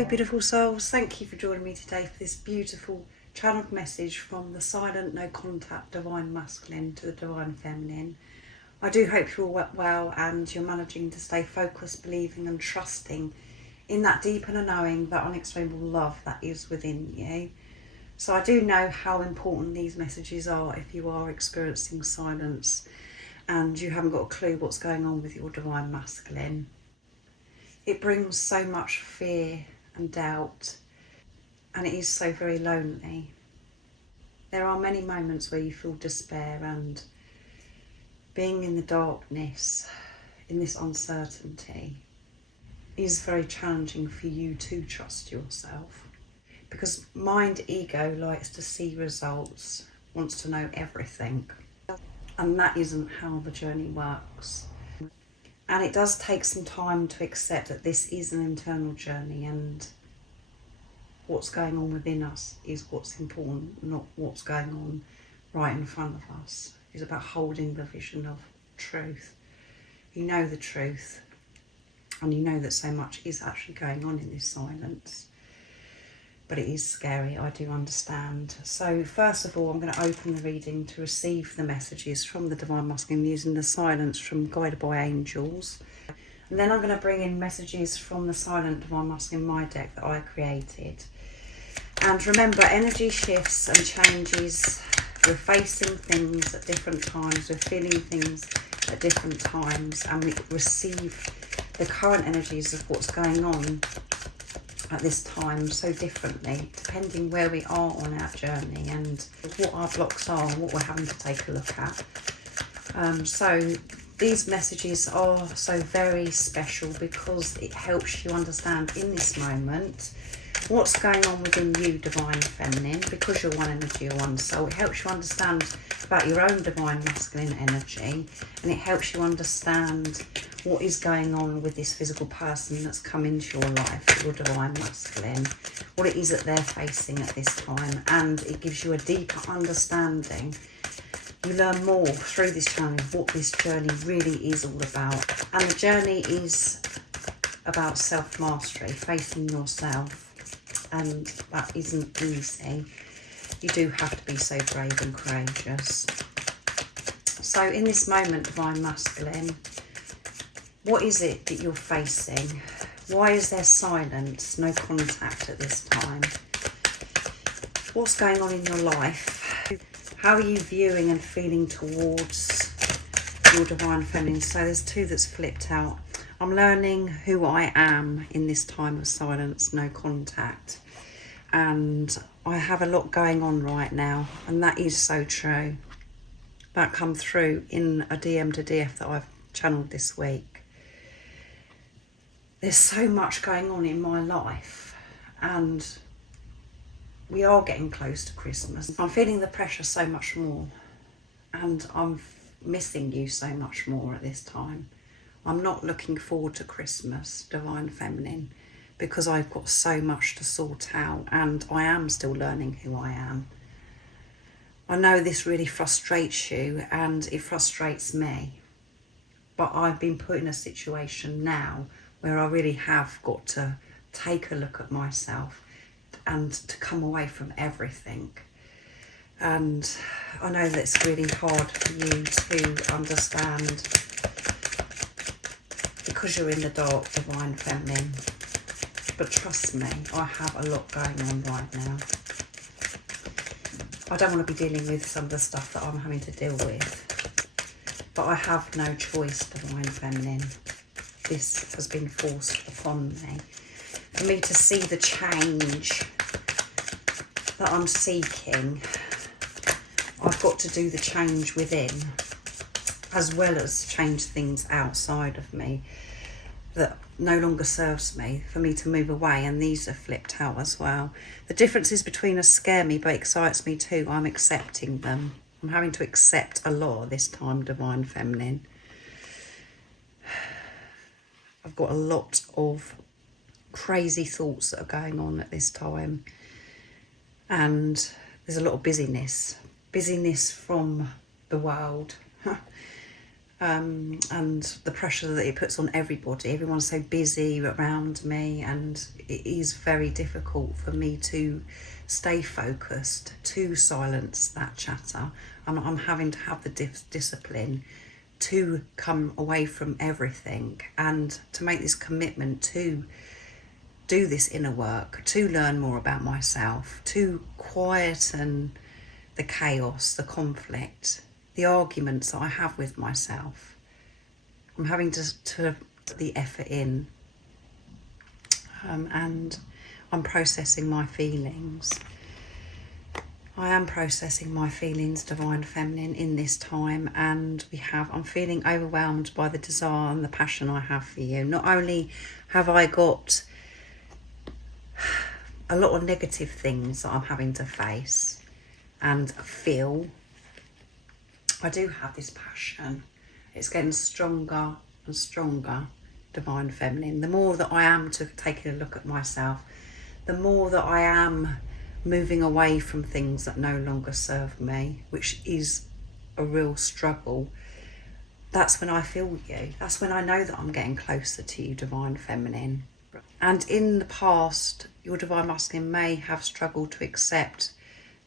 Hello beautiful souls, thank you for joining me today for this beautiful channeled message from the silent, no contact divine masculine to the divine feminine. I do hope you're all well and you're managing to stay focused, believing and trusting in that deep inner knowing, that unexplainable love that is within you. So I do know how important these messages are if you are experiencing silence and you haven't got a clue what's going on with your divine masculine. It brings so much fear and doubt, and it is so very lonely. There are many moments where you feel despair, and being in the darkness, in this uncertainty, is very challenging for you to trust yourself. Because mind ego likes to see results, wants to know everything, and that isn't how the journey works. And it does take some time to accept that this is an internal journey, and what's going on within us is what's important, not what's going on right in front of us. It's about holding the vision of truth. You know the truth, and you know that so much is actually going on in this silence. But it is scary, I do understand. So first of all, I'm going to open the reading to receive the messages from the Divine Masculine using the silence from Guided by Angels. And then I'm going to bring in messages from the Silent Divine Masculine My deck that I created. And remember, energy shifts and changes. We're facing things at different times. We're feeling things at different times. And we receive the current energies of what's going on at this time so differently, depending where we are on our journey and what our blocks are and what we're having to take a look at. So these messages are so very special because it helps you understand in this moment what's going on within you, divine feminine, because you're one energy or one soul. It helps you understand about your own divine masculine energy, and it helps you understand what is going on with this physical person that's come into your life, your divine masculine, what it is that they're facing at this time, and it gives you a deeper understanding. You learn more through this journey what this journey really is all about. And the journey is about self-mastery, facing yourself, and that isn't easy. You do have to be so brave and courageous. So in this moment, divine masculine, what is it that you're facing? Why is there silence, no contact at this time? What's going on in your life? How are you viewing and feeling towards your divine feminine? So there's two that's flipped out. I'm learning who I am in this time of silence, no contact. And I have a lot going on right now, and that is so true. That come through in a DM to DF that I've channeled this week. There's so much going on in my life, and we are getting close to Christmas. I'm feeling the pressure so much more, and I'm missing you so much more at this time. I'm not looking forward to Christmas, divine feminine, because I've got so much to sort out, and I am still learning who I am. I know this really frustrates you, and it frustrates me, but I've been put in a situation now where I really have got to take a look at myself and to come away from everything. And I know that it's really hard for you to understand because you're in the dark, divine feminine. But trust me, I have a lot going on right now. I don't want to be dealing with some of the stuff that I'm having to deal with, but I have no choice, divine feminine. This has been forced upon me. For me to see the change that I'm seeking, I've got to do the change within, as well as change things outside of me that no longer serves me, for me to move away. And these are flipped out as well. The differences between us scare me but excites me too. I'm accepting them. I'm having to accept a lot this time, divine feminine. I've got a lot of crazy thoughts that are going on at this time, and there's a lot of busyness from the world. and the pressure that it puts on everybody. Everyone's so busy around me, and it is very difficult for me to stay focused, to silence that chatter. I'm having to have the discipline to come away from everything and to make this commitment to do this inner work, to learn more about myself, to quieten the chaos, the conflict, the arguments that I have with myself. I'm having to put the effort in, and I'm processing my feelings. I am processing my feelings, Divine Feminine, in this time, and I'm feeling overwhelmed by the desire and the passion I have for you. Not only have I got a lot of negative things that I'm having to face and feel, I do have this passion. It's getting stronger and stronger, Divine Feminine. The more that I am taking a look at myself, the more that I am moving away from things that no longer serve me, which is a real struggle. That's when I feel you. That's when I know that I'm getting closer to you, Divine Feminine. And in the past, your Divine Masculine may have struggled to accept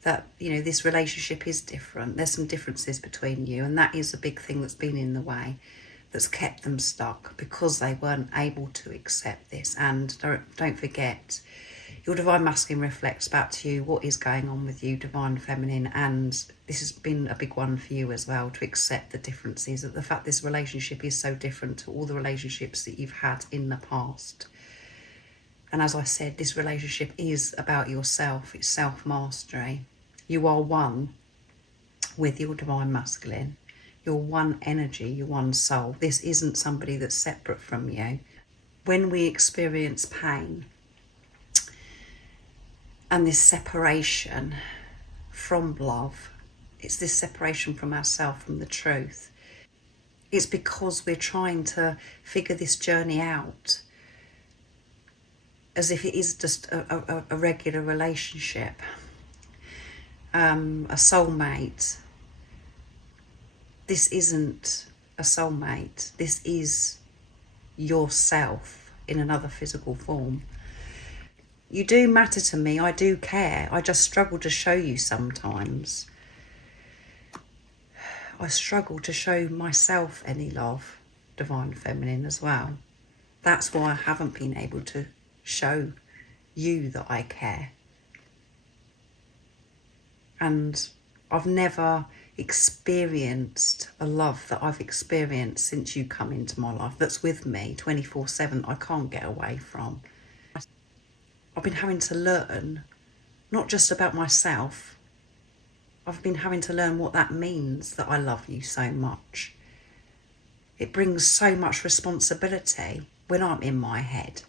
that, you know, this relationship is different. There's some differences between you, and that is a big thing that's been in the way, that's kept them stuck, because they weren't able to accept this. And don't forget, your Divine Masculine reflects back to you what is going on with you, Divine Feminine, and this has been a big one for you as well, to accept the differences, that the fact this relationship is so different to all the relationships that you've had in the past. And as I said, this relationship is about yourself. It's self-mastery. You are one with your Divine Masculine. You're one energy, you're one soul. This isn't somebody that's separate from you. When we experience pain and this separation from love, it's this separation from ourselves, from the truth. It's because we're trying to figure this journey out as if it is just a regular relationship, a soulmate. This isn't a soulmate. This is yourself in another physical form. You do matter to me. I do care. I just struggle to show you sometimes. I struggle to show myself any love, Divine Feminine, as well. That's why I haven't been able to show you that I care. And I've never experienced a love that I've experienced since you come into my life, that's with me 24/7, I can't get away from. I've been having to learn, not just about myself, I've been having to learn what that means, that I love you so much. It brings so much responsibility when I'm in my head.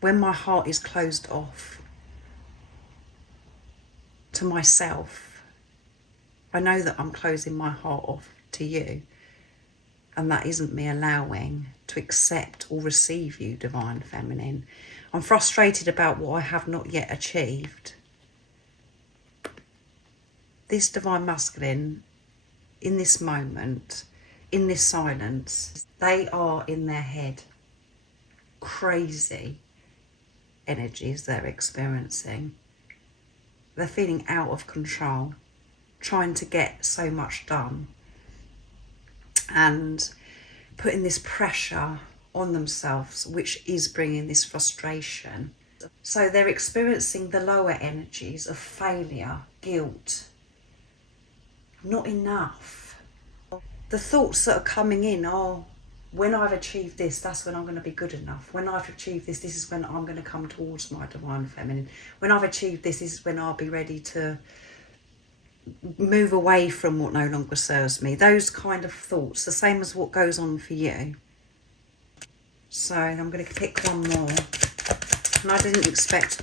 When my heart is closed off to myself, I know that I'm closing my heart off to you, and that isn't me allowing to accept or receive you, Divine Feminine. I'm frustrated about what I have not yet achieved. This Divine Masculine, in this moment, in this silence, they are in their head. Crazy energies they're experiencing. They're feeling out of control, trying to get so much done and putting this pressure on themselves, which is bringing this frustration. So they're experiencing the lower energies of failure, guilt, not enough. The thoughts that are coming in are, when I've achieved this, that's when I'm going to be good enough. When I've achieved this, this is when I'm going to come towards my Divine Feminine. When I've achieved this, this is when I'll be ready to move away from what no longer serves me. Those kind of thoughts, the same as what goes on for you. So I'm going to pick one more. And I didn't expect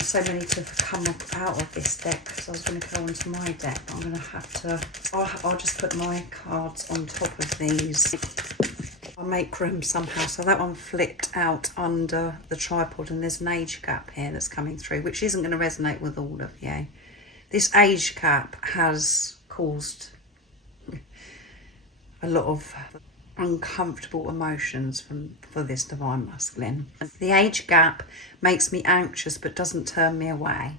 so many to come up out of this deck, because I was going to go onto my deck, but I'm going to have to, I'll just put my cards on top of these. I'll make room somehow. So that one flipped out under the tripod, and there's an age gap here that's coming through, which isn't going to resonate with all of you. This age gap has caused a lot of uncomfortable emotions for this divine masculine. The age gap makes me anxious but doesn't turn me away.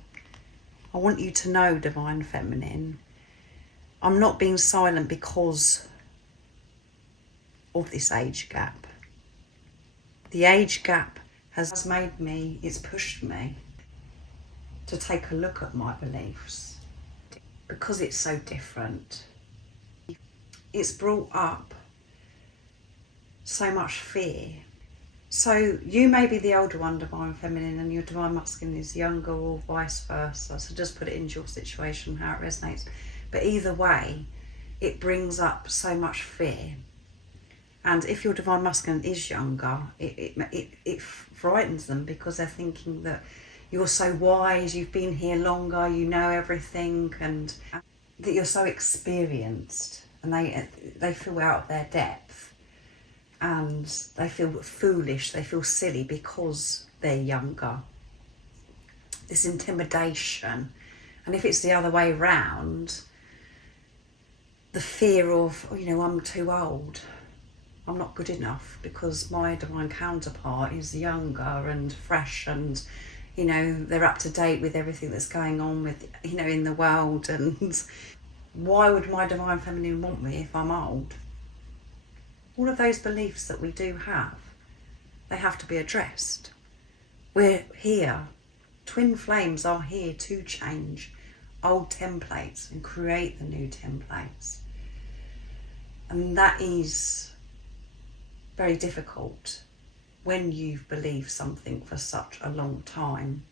I want you to know, divine feminine, I'm not being silent because of this age gap. The age gap has made me, it's pushed me to take a look at my beliefs because it's so different. It's brought up so much fear. So you may be the older one, divine feminine, and your divine masculine is younger, or vice versa. So just put it into your situation, how it resonates. But either way, it brings up so much fear. And if your divine masculine is younger, it frightens them because they're thinking that you're so wise, you've been here longer, you know everything, and that you're so experienced, and they feel out of their depth, and they feel foolish, they feel silly because they're younger. This intimidation. And if it's the other way round, the fear of, oh, you know, I'm too old, I'm not good enough because my divine counterpart is younger and fresh, and you know, they're up to date with everything that's going on with, you know, in the world. And why would my divine feminine want me if I'm old? All of those beliefs that we do have, they have to be addressed. We're here. Twin flames are here to change old templates and create the new templates. And that is very difficult when you've believed something for such a long time.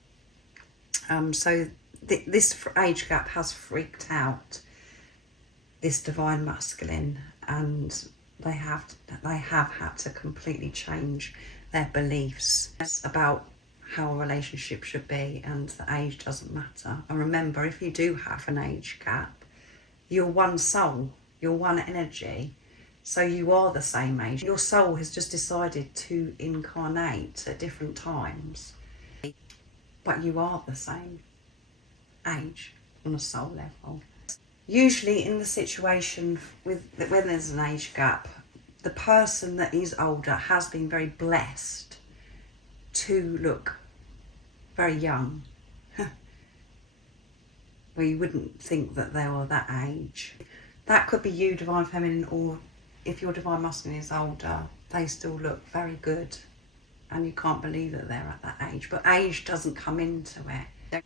So this age gap has freaked out this divine masculine, and they have had to completely change their beliefs about how a relationship should be, and the age doesn't matter. And remember, if you do have an age gap, you're one soul, you're one energy. So you are the same age. Your soul has just decided to incarnate at different times, but you are the same age on a soul level. Usually in the situation when there's an age gap, the person that is older has been very blessed to look very young, where you wouldn't think that they were that age. That could be you, divine feminine, or if your divine masculine is older, they still look very good, and you can't believe that they're at that age. But age doesn't come into it.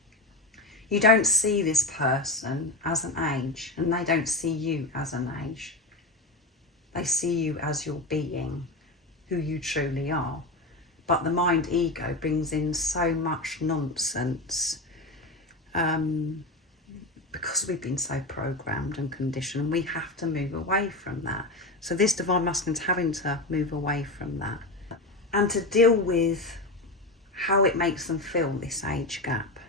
You don't see this person as an age, and they don't see you as an age. They see you as your being, who you truly are. But the mind ego brings in so much nonsense, because we've been so programmed and conditioned. We have to move away from that. So this divine masculine's having to move away from that and to deal with how it makes them feel, this age gap.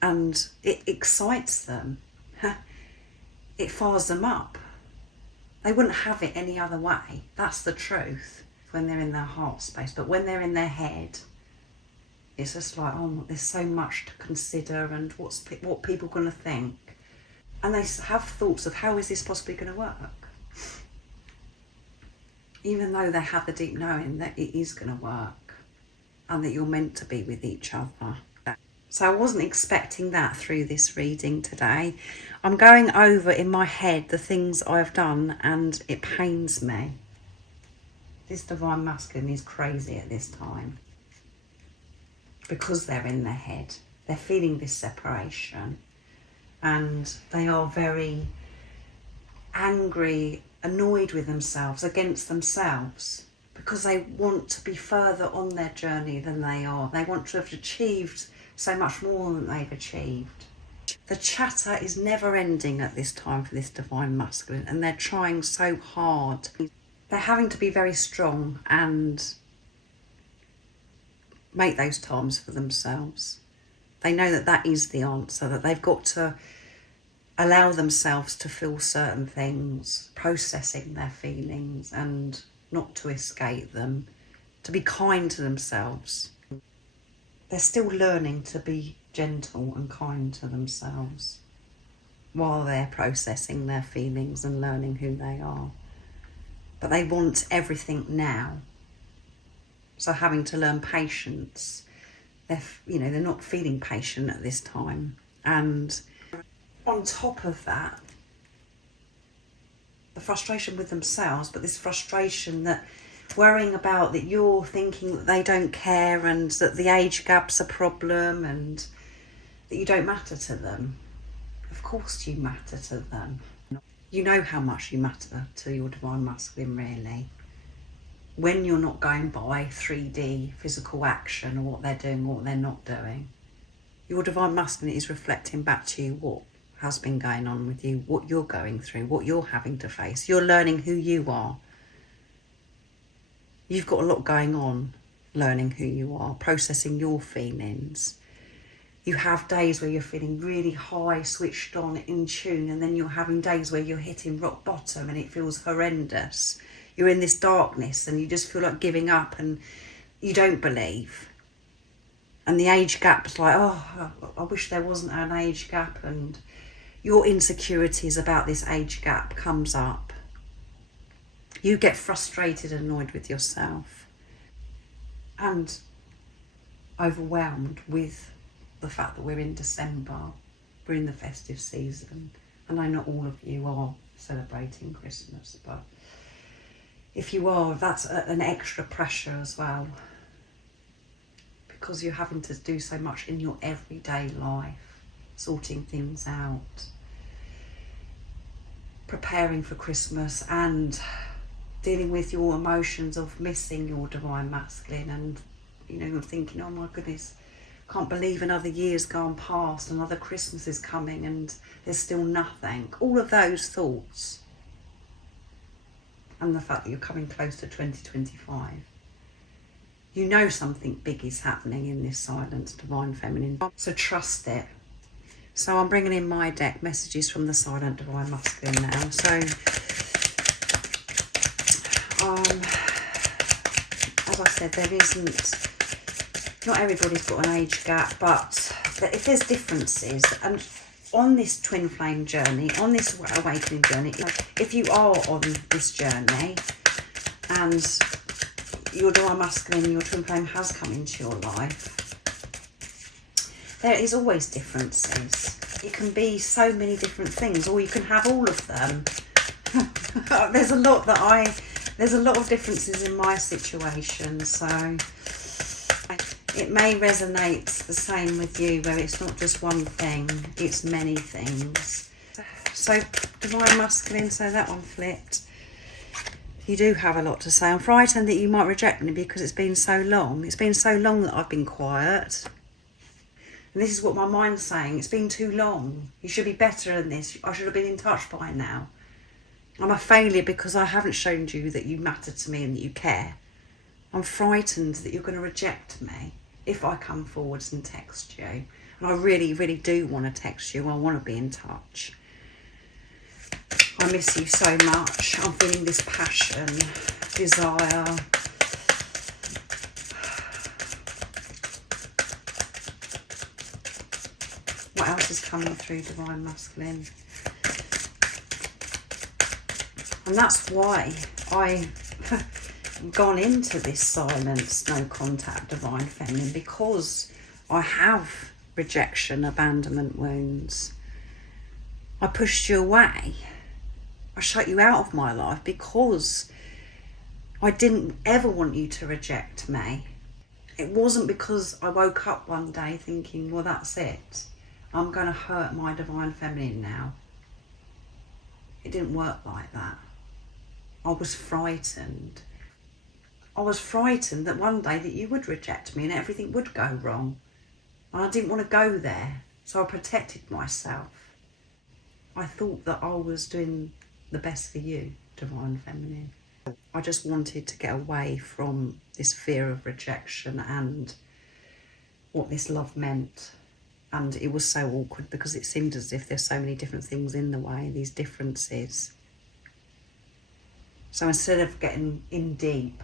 And it excites them. It fires them up. They wouldn't have it any other way. That's the truth when they're in their heart space. But when they're in their head, it's just like, oh, there's so much to consider, and what people are going to think. And they have thoughts of, how is this possibly going to work? Even though they have the deep knowing that it is going to work and that you're meant to be with each other. So I wasn't expecting that through this reading today. I'm going over in my head the things I've done, and it pains me. This divine masculine is crazy at this time because they're in their head. They're feeling this separation, and they are very angry, annoyed with themselves, against themselves, because they want to be further on their journey than they are. They want to have achieved so much more than they've achieved. The chatter is never ending at this time for this divine masculine, and they're trying so hard. They're having to be very strong and make those times for themselves. They know that that is the answer, that they've got to allow themselves to feel certain things, processing their feelings and not to escape them, to be kind to themselves. They're still learning to be gentle and kind to themselves while they're processing their feelings and learning who they are. but they want everything now. So having to learn patience. They're not feeling patient at this time. And on top of that, the frustration with themselves, but this frustration that worrying about that you're thinking that they don't care and that the age gap's a problem and that you don't matter to them. Of course you matter to them. You know how much you matter to your Divine Masculine, really. When you're not going by 3D physical action or what they're doing or what they're not doing. Your Divine Masculine is reflecting back to you what has been going on with you, what you're going through, what you're having to face. You're learning who you are. You've got a lot going on, learning who you are, processing your feelings. You have days where you're feeling really high, switched on, in tune, and then you're having days where you're hitting rock bottom and it feels horrendous. You're in this darkness and you just feel like giving up and you don't believe. And the age gap's like, oh, I wish there wasn't an age gap, and your insecurities about this age gap comes up. You get frustrated and annoyed with yourself and overwhelmed with the fact that we're in December, we're in the festive season. And I know all of you are celebrating Christmas, but if you are, that's an extra pressure as well, because you're having to do so much in your everyday life, sorting things out, preparing for Christmas and dealing with your emotions of missing your Divine Masculine, and you're thinking, oh my goodness, can't believe another year's gone past, another Christmas is coming and there's still nothing. All of those thoughts, and the fact that you're coming close to 2025. You know something big is happening in this silence, Divine Feminine, so trust it. So I'm bringing in my deck, messages from the silent Divine Masculine now. So as I said, there isn't, not everybody's got an age gap, but if there's differences, and on this twin flame journey, on this awakening journey, if you are on this journey and your Divine Masculine, your twin flame has come into your life, there is always differences. It can be so many different things, or you can have all of them. There's a lot of differences in my situation, so it may resonate the same with you, where it's not just one thing, it's many things. So Divine Masculine, so that one flipped. You do have a lot to say. I'm frightened that you might reject me because it's been so long. It's been so long that I've been quiet. And this is what my mind's saying. It's been too long. You should be better than this. I should have been in touch by now. I'm a failure because I haven't shown you that you matter to me and that you care. I'm frightened that you're going to reject me if I come forwards and text you. And I really, really do want to text you. I want to be in touch. I miss you so much. I'm feeling this passion, desire. What else is coming through, Divine Masculine? And that's why I've gone into this silence, no contact, Divine Feminine, because I have rejection, abandonment wounds. I pushed you away. I shut you out of my life because I didn't ever want you to reject me. It wasn't because I woke up one day thinking, well, that's it. I'm going to hurt my Divine Feminine now. It didn't work like that. I was frightened. I was frightened that one day that you would reject me and everything would go wrong. And I didn't want to go there. So I protected myself. I thought that I was doing the best for you, Divine Feminine. I just wanted to get away from this fear of rejection and what this love meant. And it was so awkward because it seemed as if there's so many different things in the way, these differences. So instead of getting in deep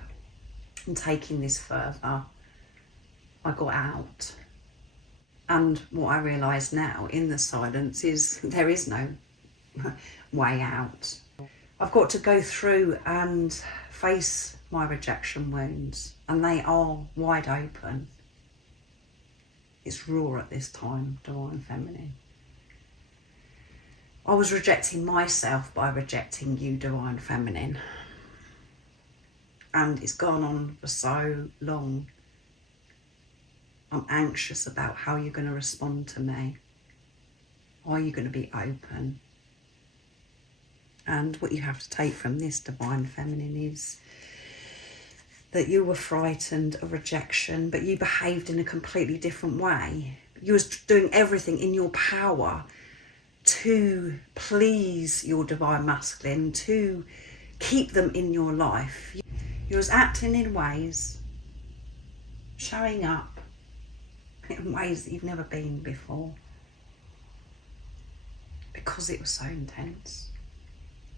and taking this further, I got out. And what I realise now in the silence is there is no way out. I've got to go through and face my rejection wounds, and they are wide open. It's raw at this time, Divine Feminine. I was rejecting myself by rejecting you, Divine Feminine. And it's gone on for so long. I'm anxious about how you're going to respond to me. Are you going to be open? And what you have to take from this, Divine Feminine, is that you were frightened of rejection, but you behaved in a completely different way. You was doing everything in your power to please your Divine Masculine, to keep them in your life. You was acting in ways, showing up in ways that you've never been before, because it was so intense.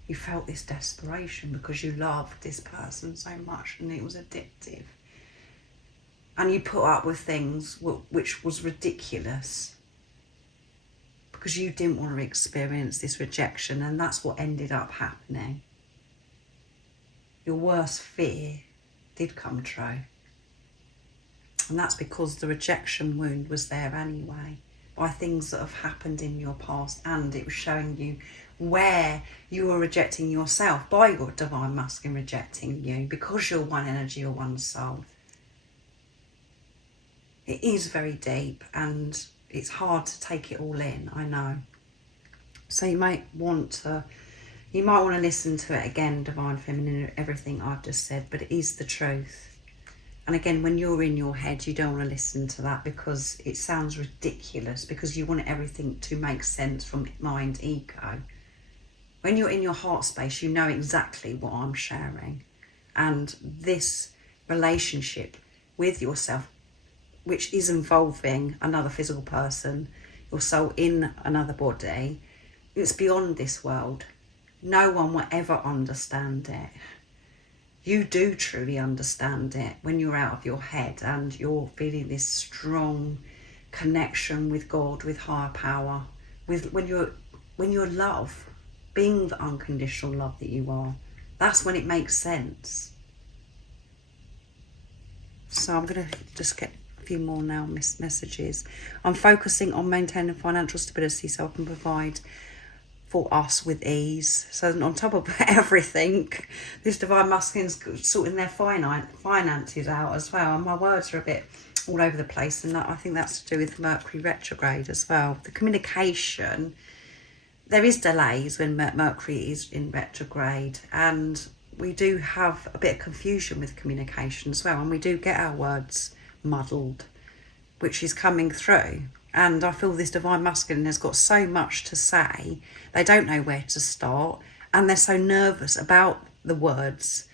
You felt this desperation because you loved this person so much and it was addictive. And you put up with things which was ridiculous because you didn't want to experience this rejection, and that's what ended up happening. Your worst fear did come true. And that's because the rejection wound was there anyway, by things that have happened in your past, and it was showing you where you were rejecting yourself by your Divine Masculine rejecting you, because you're one energy, you're one soul. It is very deep and it's hard to take it all in, I know. So you might want to listen to it again, Divine Feminine, everything I've just said, but it is the truth. And again, when you're in your head, you don't want to listen to that because it sounds ridiculous, because you want everything to make sense from mind, ego. When you're in your heart space, you know exactly what I'm sharing. And this relationship with yourself, which is involving another physical person, your soul in another body, it's beyond this world. No one will ever understand it. You do truly understand it when you're out of your head and you're feeling this strong connection with God, with higher power, with when you're love, being the unconditional love that you are. That's when it makes sense. So I'm going to just get a few more now messages. I'm focusing on maintaining financial stability so I can provide for us with ease. So on top of everything, this Divine Masculine's sorting their finances out as well. And my words are a bit all over the place, and I think that's to do with Mercury retrograde as well. The communication, there is delays when Mercury is in retrograde, and we do have a bit of confusion with communication as well, and we do get our words muddled, which is coming through. And I feel this Divine Masculine has got so much to say, they don't know where to start, and they're so nervous about the words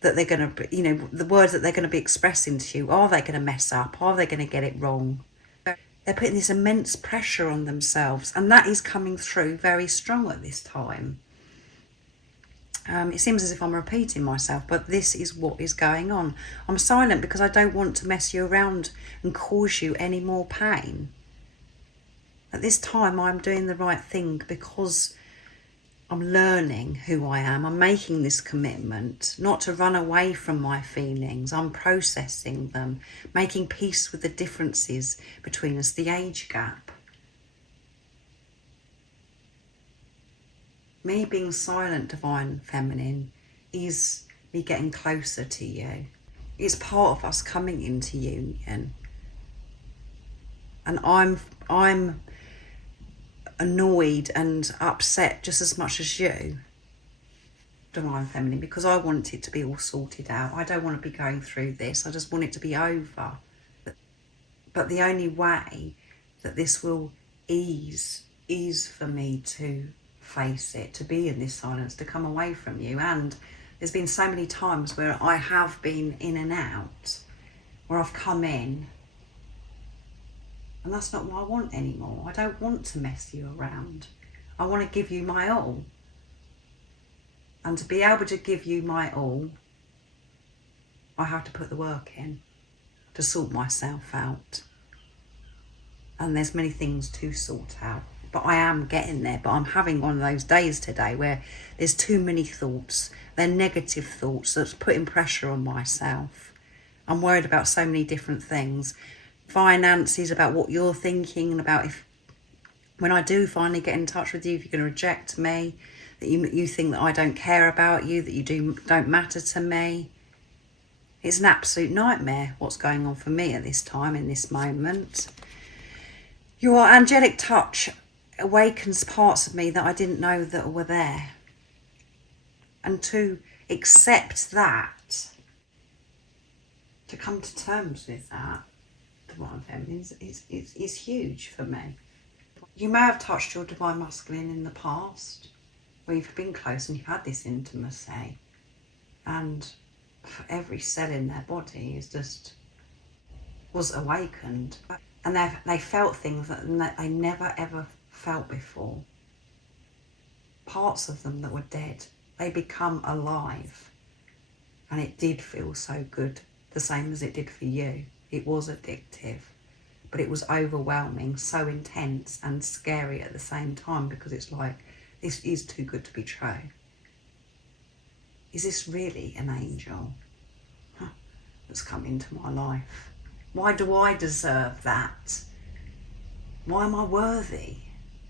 that they're going to, the words that they're going to be expressing to you. Are they going to mess up? Are they going to get it wrong? They're putting this immense pressure on themselves, and that is coming through very strong at this time. It seems as if I'm repeating myself, but this is what is going on. I'm silent because I don't want to mess you around and cause you any more pain. At this time, I'm doing the right thing because I'm learning who I am. I'm making this commitment not to run away from my feelings. I'm processing them, making peace with the differences between us, the age gap. Me being silent, Divine Feminine, is me getting closer to you. It's part of us coming into union. And I'm annoyed and upset just as much as you, Divine Feminine, because I want it to be all sorted out. I don't want to be going through this. I just want it to be over. But the only way that this will ease is for me to face it, to be in this silence, to come away from you. And there's been so many times where I have been in and out, where I've come in, and that's not what I want anymore. I don't want to mess you around. I want to give you my all. And to be able to give you my all, I have to put the work in to sort myself out. And there's many things to sort out but I am getting there. But I'm having one of those days today where there's too many thoughts. They're negative thoughts that's putting pressure on myself. I'm worried about so many different things. Finances, about what you're thinking, and about if, when I do finally get in touch with you, if you're going to reject me, that you think that I don't care about you, that you don't matter to me. It's an absolute nightmare what's going on for me at this time, in this moment. Your angelic touch awakens parts of me that I didn't know that were there. And to accept that, to come to terms with that, Divine Feminine, is huge for me. You may have touched your Divine Masculine in the past, where you've been close and you've had this intimacy, and every cell in their body was awakened, and they felt things that they never ever felt before. Parts of them that were dead, they become alive, and it did feel so good, the same as it did for you. It was addictive, but it was overwhelming, so intense and scary at the same time, because it's like, this is too good to be true. Is this really an angel that's come into my life? Why do I deserve that? Why am I worthy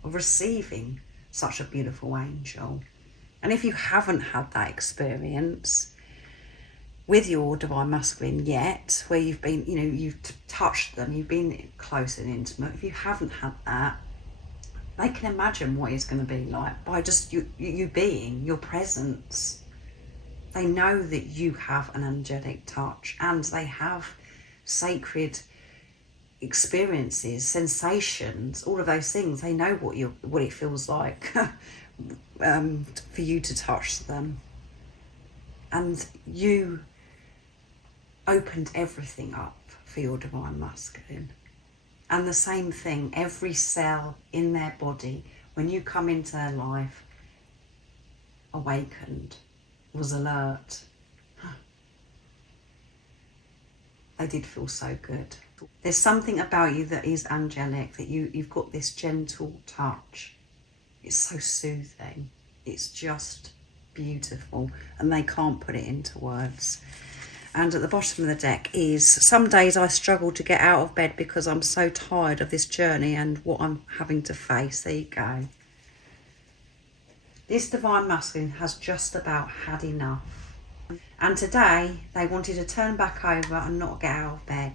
of receiving such a beautiful angel? And if you haven't had that experience with your Divine Masculine yet, where you've been, you've touched them, you've been close and intimate, if you haven't had that, they can imagine what it's going to be like by just you being, your presence. They know that you have an angelic touch, and they have sacred experiences, sensations, all of those things. They know what it feels like for you to touch them. And you opened everything up for your Divine Masculine. And the same thing, every cell in their body, when you come into their life, awakened, was alert. They did feel so good. There's something about you that is angelic, that you've got this gentle touch. It's so soothing. It's just beautiful, and they can't put it into words. And at the bottom of the deck is, some days I struggle to get out of bed because I'm so tired of this journey and what I'm having to face. There you go. This Divine Masculine has just about had enough. And today they wanted to turn back over and not get out of bed.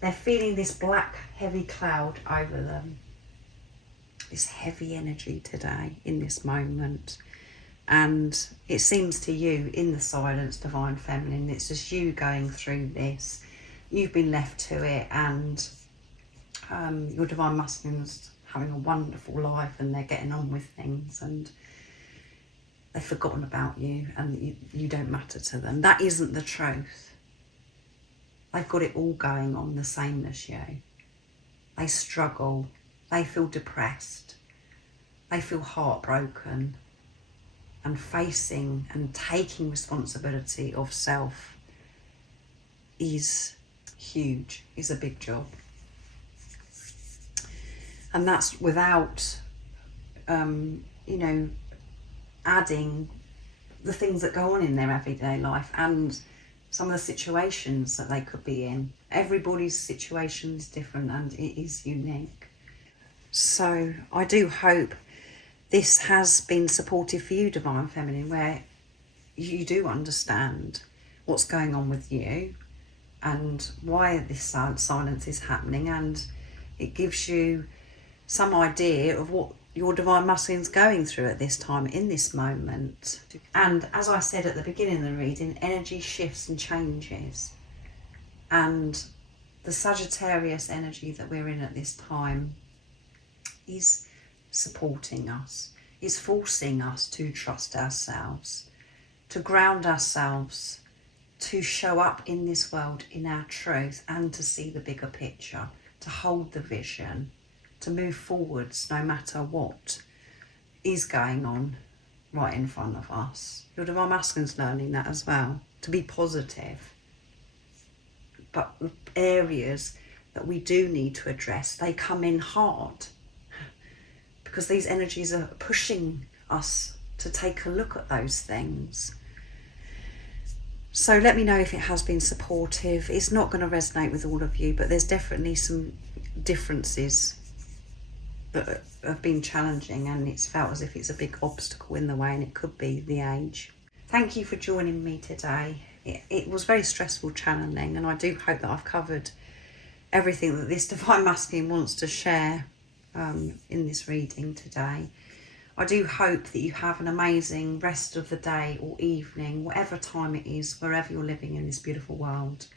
They're feeling this black, heavy cloud over them. This heavy energy today in this moment. And it seems to you, in the silence, Divine Feminine, it's just you going through this. You've been left to it, and your Divine Masculine's having a wonderful life, and they're getting on with things, and they've forgotten about you, and you don't matter to them. That isn't the truth. They've got it all going on the same as you. They struggle. They feel depressed. They feel heartbroken. And facing and taking responsibility of self is huge, is a big job. And that's without, adding the things that go on in their everyday life and some of the situations that they could be in. Everybody's situation is different and it is unique. So I do hope this has been supportive for you, Divine Feminine, where you do understand what's going on with you and why this silence is happening, and it gives you some idea of what your Divine Masculine's going through at this time, in this moment. And as I said at the beginning of the reading, energy shifts and changes. And the Sagittarius energy that we're in at this time is supporting us, is forcing us to trust ourselves, to ground ourselves, to show up in this world in our truth, and to see the bigger picture, to hold the vision, to move forwards no matter what is going on right in front of us. Your Divine Masculine's learning that as well, to be positive. But areas that we do need to address, they come in hard. because these energies are pushing us to take a look at those things. So let me know if it has been supportive. It's not going to resonate with all of you, but there's definitely some differences that have been challenging, and it's felt as if it's a big obstacle in the way, and it could be the age. Thank you for joining me today. It was very stressful channeling, and I do hope that I've covered everything that this Divine Masculine wants to share in this reading today. I do hope that you have an amazing rest of the day or evening, whatever time it is, wherever you're living in this beautiful world.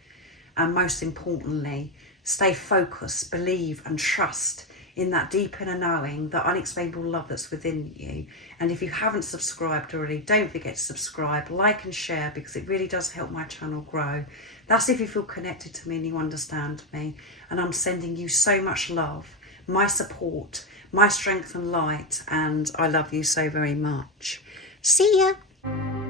And most importantly, stay focused, believe and trust in that deep inner knowing, that unexplainable love that's within you. And if you haven't subscribed already, don't forget to subscribe, like and share, because it really does help my channel grow. That's if you feel connected to me and you understand me. And I'm sending you so much love, my support, my strength and light, and I love you so very much. See ya!